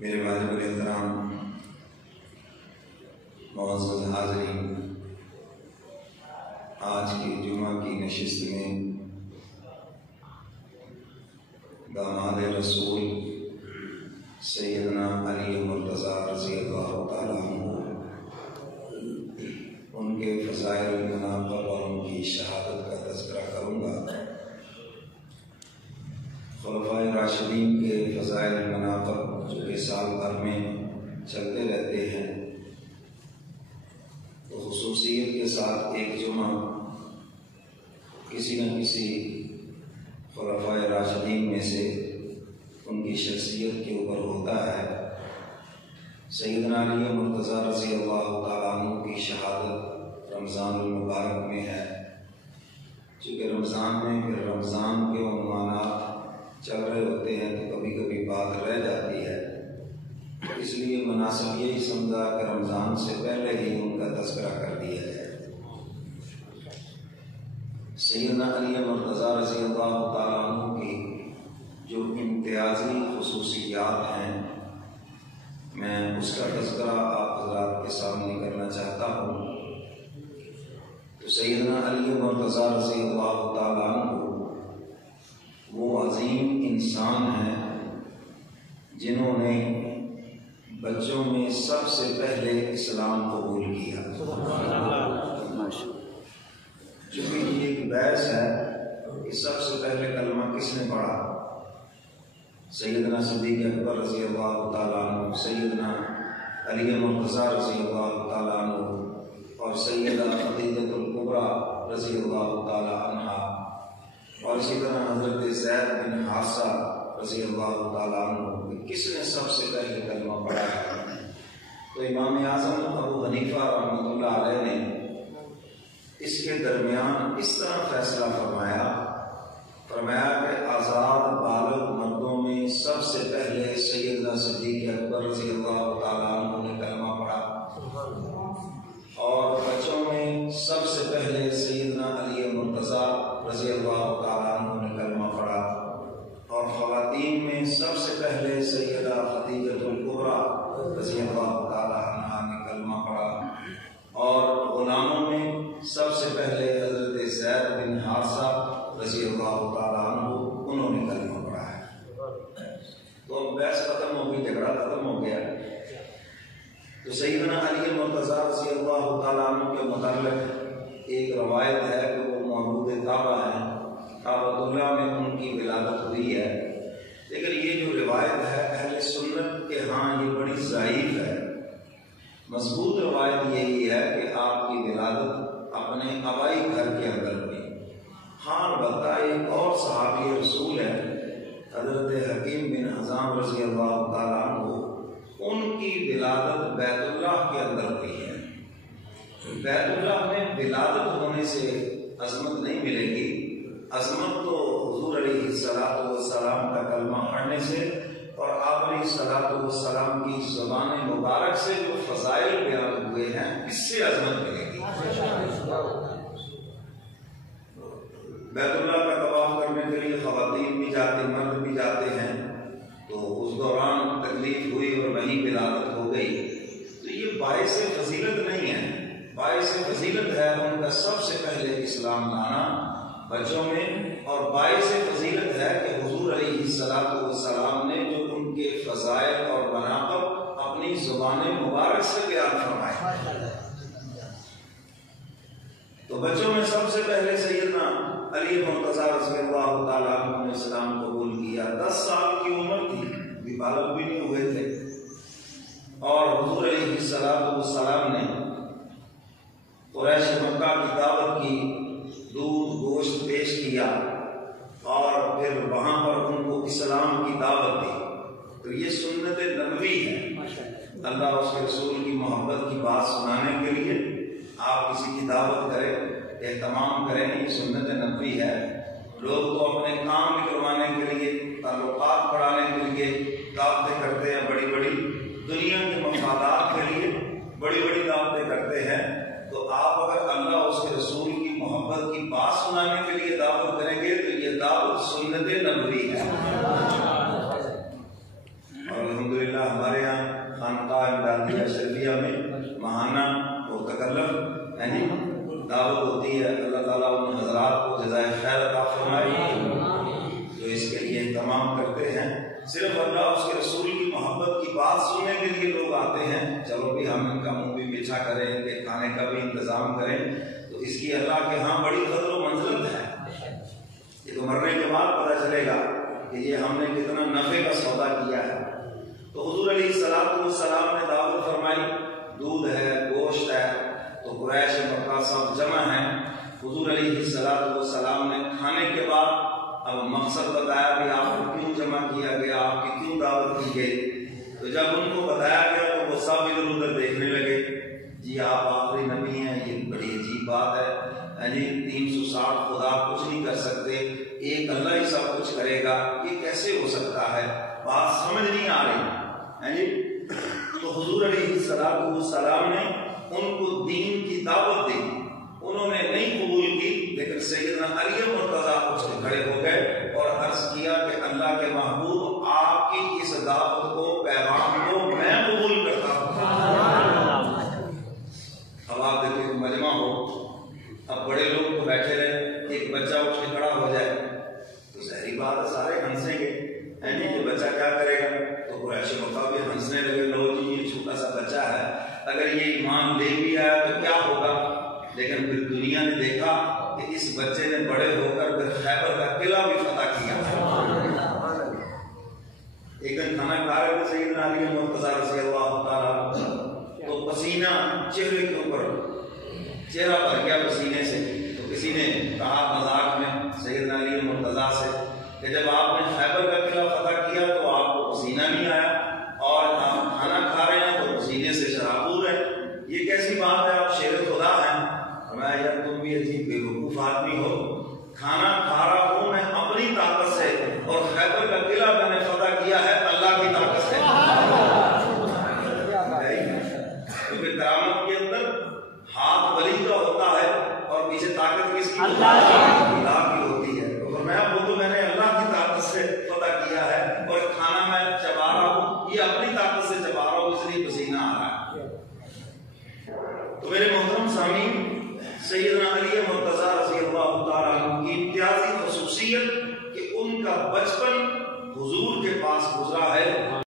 میرے واجب الاحترام معزز حاضرین، آج کی جمعہ کی نشست میں داماد رسول سیدنا علی مرتضیٰ رضی اللہ تعالیٰ عنہ ان کے فضائل مناقب اور ان کی شہادت کا تذکرہ کروں گا۔ خلفائے راشدین کے فضائل مناقب جو کہ سال بھر میں چلتے رہتے ہیں، تو خصوصیت کے ساتھ ایک جمعہ کسی نہ کسی خلفائے راشدین میں سے ان کی شخصیت کے اوپر ہوتا ہے۔ سیدنا علی مرتضیٰ رضی اللہ تعالیٰ عنہ کی شہادت رمضان المبارک میں ہے، چونکہ رمضان میں پھر رمضان کے عنوانات چل رہے ہوتے ہیں تو کبھی کبھی بات رہ جاتی ہے، اس لیے مناسب یہی سمجھا کہ رمضان سے پہلے ہی ان کا تذکرہ کر دیا جائے۔ سیدنا علی مرتضیٰ رضی اللہ تعالیٰ عنہ کی جو امتیازی خصوصیات ہیں، میں اس کا تذکرہ آپ حضرات کے سامنے کرنا چاہتا ہوں۔ تو سیدنا علی مرتضیٰ رضی اللہ تعالیٰ عنہ وہ عظیم انسان ہیں جنہوں نے بچوں میں سب سے پہلے اسلام قبول کیا۔ چونکہ یہ ایک بحث ہے کہ سب سے پہلے کلمہ کس نے پڑھا؟ سیدنا صدیق اکبر رضی اللہ تعالیٰ عنہ، سیدنا علی مرتضیٰ رضی اللہ تعالیٰ عنہ اور سیدہ خدیجہ الکبریٰ رضی اللہ تعالیٰ عنہ، اور اسی طرح حضرت زید بن حارثہ رضی اللہ تعالیٰ عنہ، کس نے سب سے پہلے کلمہ پڑھا ہے؟ تو امام اعظم ابو حنیفہ رحمۃ اللہ علیہ نے اس کے درمیان اس طرح فیصلہ فرمایا کہ آزاد بالغ مردوں میں سب سے پہلے سیدنا صدیق اکبر رضی اللہ تعالیٰ عنہ نے کلمہ پڑھا، اور بچوں میں سب سے پہلے سیدنا علی مرتضیٰ رضی اللہ تعالیٰ عنہ نے کلمہ پڑھا، اور خواتین میں سب سے پہلے سیدہ خدیجہ الکبریٰ رضی اللہ تعالیٰ عنہ نے کلمہ پڑھا، اور غلاموں میں سب سے پہلے حضرت زید بن حارثہ رضی اللہ تعالیٰ عنہ انہوں نے کلمہ پڑھا ہے۔ تو اب بحث ختم ہو گئی، جھگڑا ختم ہو گیا۔ تو سیدنا علی مرتضیٰ رضی اللہ تعالیٰ عنہ کے متعلق ایک روایت ہے کہ وہ مولود کعبہ ہیں، کعبۃ اللہ میں ان کی ولادت ہوئی ہے، لیکن یہ جو روایت ہے اہل سنت کے ہاں یہ بڑی ضعیف ہے۔ مضبوط روایت یہی ہے کہ آپ کی ولادت اپنے آبائی گھر کے اندر ہوئی۔ ہاں البتہ ایک اور صحابی رسول ہے حضرت حکیم بن حزام رضی اللہ تعالیٰ عنہ، ان کی ولادت بیت اللہ کے اندر ہوئی ہے۔ بیت اللہ میں ولادت ہونے سے عظمت نہیں ملے گی، عظمت تو حضور علیہ السلام کا کلمہ پڑھنے سے اور آپ علیہ السلام کی زبان مبارک سے جو فضائل بیان ہوئے ہیں اس سے عظمت ملے گی۔ بیت اللہ کا طواف کرنے کے لیے خواتین بھی جاتے، مرد بھی جاتے ہیں، تو اس دوران تکلیف ہوئی اور وہیں ولادت ہو گئی، تو یہ باعث فضیلت نہیں ہے۔ باعث فضیلت ہے ان کا سب سے پہلے اسلام لانا بچوں میں، اور باعث فضیلت ہے کہ حضور علیہ السلام نے جو ان کے فضائل اور مناقب اپنی زبان مبارک سے بیان فرمائے۔ تو بچوں میں سب سے پہلے سیدنا علی مرتضیٰ رضی اللہ تعالیٰ عنہ نے اسلام قبول کیا۔ 10 سال کی عمر تھی، بھی بالغ بھی نہیں ہوئے تھے، اور حضور علیہ السلام نے قریش مکہ کی دعوت کی، دودھ گوشت پیش کیا، اور پھر وہاں پر ان کو اسلام کی دعوت دی۔ تو یہ سنت نبوی ہے، اللہ اس کے رسول کی محبت کی بات سنانے کے لیے آپ کسی کی دعوت کریں، اہتمام کریں، یہ سنت نبوی ہے۔ لوگ تو اپنے کام نکلوانے کے لیے، تعلقات بڑھانے کے لیے دعوتیں کرتے ہیں، بڑی بڑی دنیا کے مفادات کے لیے بڑی بڑی دعوتیں کرتے ہیں، تو آپ اگر اللہ اس کے رسول کی محبت کی بات سنانے کے لیے دعوت کریں گے تو یہ دعوت سنت نبوی ہے۔ اور الحمدللہ ہمارے فلسفیہ میں ماہانہ اور تکلف یعنی دعوت ہوتی ہے. اللہ تعالیٰ ان حضرات کو جزائے خیر عطا فرمائے جو اس کے لیے اہتمام کرتے ہیں. صرف اللہ اس کے رسول کی محبت کی بات سننے کے لیے لوگ آتے ہیں. چلو بھی ہم ان کا منہ بھی میٹھا کریں, ان کے کھانے کا بھی انتظام کریں, تو اس کی اللہ کے ہاں بڑی قدر و منزلت ہے. یہ تو مرنے کے بعد پتہ چلے گا کہ یہ ہم نے کتنا نفع کا سودا کیا ہے. تو حضور علیہ السلام نے دعوت فرمائی, دودھ ہے, گوشت ہے, تو قریش مکہ سب جمع ہیں. حضور علیہ السلام نے کھانے کے بعد اب مقصد بتایا کہ آپ کو کیوں جمع کیا گیا, آپ کی کیوں دعوت کی گئی. تو جب ان کو بتایا گیا تو وہ سب ادھر ادھر دیکھنے لگے. جی آپ آخری نبی ہیں, یہ بڑی عجیب بات ہے. یعنی 360 خدا کچھ نہیں کر سکتے, ایک اللہ ہی سب کچھ کرے گا, یہ کیسے ہو سکتا ہے؟ بات سمجھ نہیں آ رہی. تو حضور علیہ السلام نے ان کو دین کی دعوت دی. انہوں نے نہیں قبول کی, لیکن سیدنا علی مرتضیٰ اٹھ کے کھڑے ہو گئے اور عرض کیا کہ اللہ کے محبوب, آپ کی اس دعوت کو, پیغام کو میں قبول کرتا ہوں. اب آپ دیکھیں مجمع ہو, اب بڑے لوگ تو بیٹھے رہے, ایک بچہ اٹھ کے کھڑا ہو جائے تو ظاہری بات ہے سارے ہنسیں گے. کہ بچہ کیا کرے گا؟ تو قریش مکہ بھی ہنسنے لگے, لو جی یہ چھوٹا سا بچہ ہے, اگر یہ ایمان لے بھی آیا تو کیا ہوگا. لیکن پھر دنیا نے دیکھا کہ اس بچے نے بڑے ہو کر پھر خیبر کا قلعہ بھی فتح کیا. ایک دن کھانا کھا رہے تھے سیدنا علی مرتضیٰ رضی اللہ تعالیٰ, تو پسینہ چہرے کے اوپر, چہرہ بھر گیا پسینے سے. تو کسی نے کہا مذاق میں سیدنا علی مرتضیٰ سے کہ جب آپ نے خیبر کا قلعہ فتح کیا تو آپ کو پسینہ نہیں آیا, اور آپ کھانا کھا رہے ہیں تو پسینے سے شرابور ہے, یہ کیسی بات ہے؟ آپ شیر خدا ہیں. فرمایا یار تم بھی عجیب بے وقوف آدمی ہو, کھانا کھا رہا ہوں میں اپنی طاقت سے, اور خیبر کا قلعہ میں نے فتح کیا ہے اللہ کی طاقت سے. کیونکہ کرامت کے اندر ہاتھ ولی کا ہوتا ہے اور پیچھے طاقت کس کی؟ اللہ کی ہوتی ہے. تو فرمایا وہ تو میں نے اللہ کی طاقت سے فتح کیا ہے, اور کھانا میں چبا رہا ہوں, یہ اپنی طاقت سے چبا رہا ہوں, اس لیے پسینہ آ رہا ہے. تو میرے محترم سامعین, سیدنا علی مرتضیٰ رضی اللہ تعالیٰ عنہ کی امتیازی خصوصیت کہ ان کا بچپن حضور کے پاس گزرا ہے.